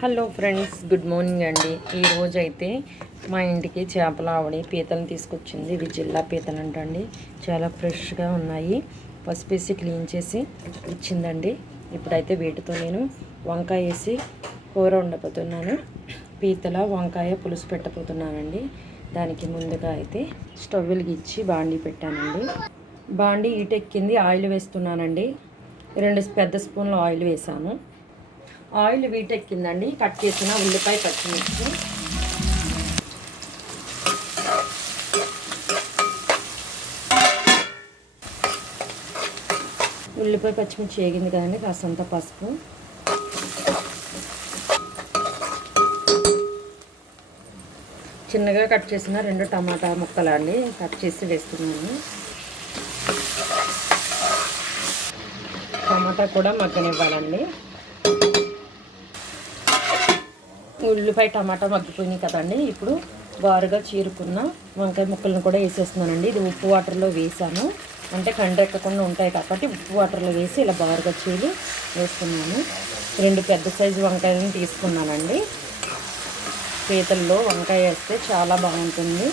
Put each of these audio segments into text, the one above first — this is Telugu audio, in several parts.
హలో ఫ్రెండ్స్, గుడ్ మార్నింగ్ అండి. ఈరోజు అయితే మా ఇంటికి చేపల ఆవిడ పీతలను తీసుకొచ్చింది. ఇవి జిల్లా పీతలు అంటండి. చాలా ఫ్రెష్గా ఉన్నాయి. పసుపేసి క్లీన్ చేసి ఇచ్చిందండి. ఇప్పుడైతే వీటితో నేను వంకాయ వేసి కూర వండబోతున్నాను. పీతల వంకాయ పులుసు పెట్టబోతున్నానండి. దానికి ముందుగా అయితే స్టవ్ వెలిగించి బాండీ పెట్టానండి. బాండీ ఈటెక్కింది. ఆయిల్ వేస్తున్నానండి. 2 పెద్ద స్పూన్ల ఆయిల్ వేసాను. ఆయిల్ వీటెక్కిందండి. కట్ చేసిన ఉల్లిపాయ, పచ్చిమిర్చి, ఉల్లిపాయ పచ్చిమిర్చి వేగింది కదండి. కాసంత పసుపు, చిన్నగా కట్ చేసిన 2 టమాటా ముక్కలు అండి కట్ చేసి వేస్తున్నాను. టమాటా కూడా మగ్గనివ్వాలండి. ఉల్లిపాయ టమాటా మగ్గిపోయినాయి కదండి. ఇప్పుడు బారుగా చీరుకున్న వంకాయ ముక్కలను కూడా వేసేస్తున్నానండి. ఇది ఉప్పు వాటర్లో వేసాను, అంటే కండెక్కకుండా ఉంటాయి కాబట్టి ఉప్పు వాటర్లో వేసి ఇలా బారుగా చీలి వేస్తున్నాను. 2 పెద్ద సైజు వంకాయలను తీసుకున్నానండి. పీతల్లో వంకాయ వేస్తే చాలా బాగుంటుంది.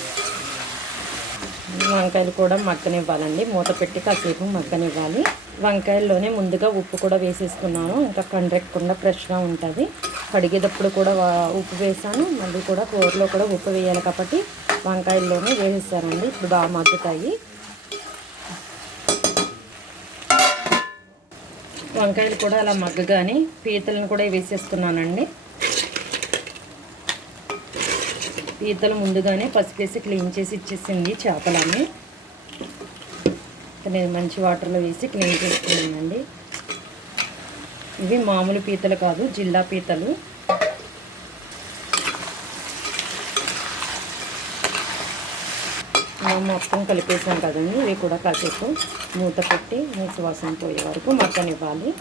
వంకాయలు కూడా మగ్గనివ్వాలండి. మూత పెట్టి కాసేపు మగ్గనివ్వాలి. వంకాయల్లోనే ముందుగా ఉప్పు కూడా వేసేసుకున్నాను. ఇంకా కండ్రెక్కకుండా ఫ్రెష్గా ఉంటుంది. కడిగేటప్పుడు కూడా ఉప్పు వేసాను. మళ్ళీ కూడా కూరలో కూడా ఉప్పు వేయాలి కాబట్టి వంకాయల్లోనే వేసేసానండి. ఇప్పుడు బాగా మగ్గుతాయి. వంకాయలు కూడా అలా మగ్గగానే పీతలను కూడా వేసేసుకున్నానండి. పీతలు ముందుగానే పసుపేసి క్లీన్ చేసి ఇచ్చేసింది చేపలని. నేను మంచి వాటర్లో వేసి క్లీన్ చేసుకున్నానండి. ఇవి మామూలు పీతలు కాదు, జిల్లా పీతలు. మొత్తం కలిపేసాం కదండి. ఇవి కూడా కాసేపు మూత పెట్టి నీసు వాసన పోయే వరకు మగ్గనివ్వాలి.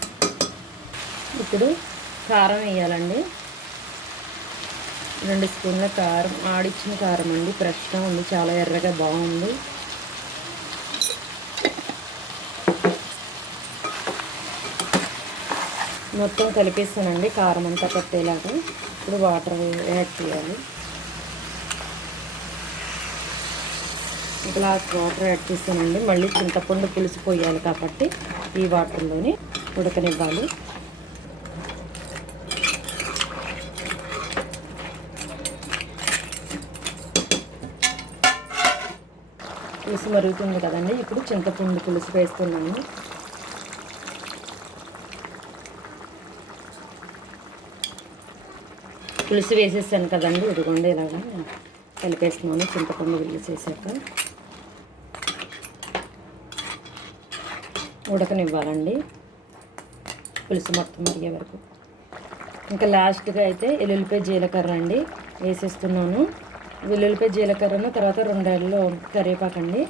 ఇప్పుడు కారం వేయాలండి. 2 స్పూన్ల కారం, ఆడిచ్చిన కారం అండి. ఫ్రెష్గా ఉంది, చాలా ఎర్రగా బాగుంది. మొత్తం కలిపేస్తానండి కారం అంతా పట్టేలాగా. ఇప్పుడు వాటర్ యాడ్ చేయాలి. గ్లాస్ వాటర్ యాడ్ చేస్తానండి. మళ్ళీ చింతపండు పులుసు పోయాలి కాబట్టి ఈ వాటర్లోనే ఉడకనివ్వాలి. పులుసు మరుగుతుంది కదండి. ఇప్పుడు చింతపండు పులుసు వేస్తున్నాను. పులుసు వేసేసాను కదండి. ఇదిగోండి ఇలాగా కలిపేస్తున్నాను. చింతపండు వేసేసాక ఉడకనివ్వాలండి పులుసు మొత్తం మరిగే వరకు. ఇంకా లాస్ట్గా అయితే వెల్లుల్లిపాయ జీలకర్ర అండి వేసేస్తున్నాను. వెల్లుల్లిపాయ జీలకర్రను తర్వాత 2 రెమ్మలు కరివేపాకండి.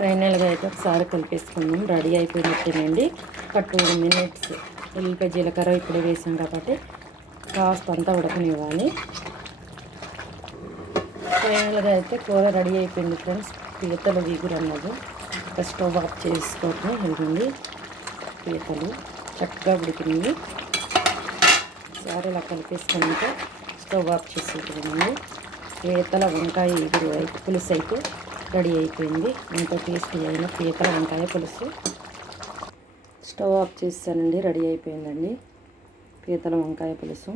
ఫైనల్గా అయితే ఒకసారి కలిపేసుకున్నాం. రెడీ అయిపోయినట్టేనండి. ఒక 2 మినిట్స్ వెల్లుల్లిపాయ జీలకర్ర ఇప్పుడే వేసాం కాబట్టి కాస్త అంతా ఉడకనివ్వాలి. ఫైనల్గా అయితే కూర రెడీ అయిపోయింది ఫ్రెండ్స్. పీతలు వీగురు అన్నది. ఒక స్టవ్ ఆఫ్ చేసుకోవటం ఉంటుంది. పీతలు చక్కగా ఉడికినాయి. ఒకసారి ఇలా కలిపేసుకున్నాక స్టవ్ ఆఫ్ చేసేటండి. పీతల వంకాయ ఎగురు పులుసు అయితే రెడీ అయిపోయింది. ఎంతో టేస్టీ అయిన పీతల వంకాయ పులుసు. స్టవ్ ఆఫ్ చేస్తానండి. రెడీ అయిపోయిందండి పీతల వంకాయ పులుసు.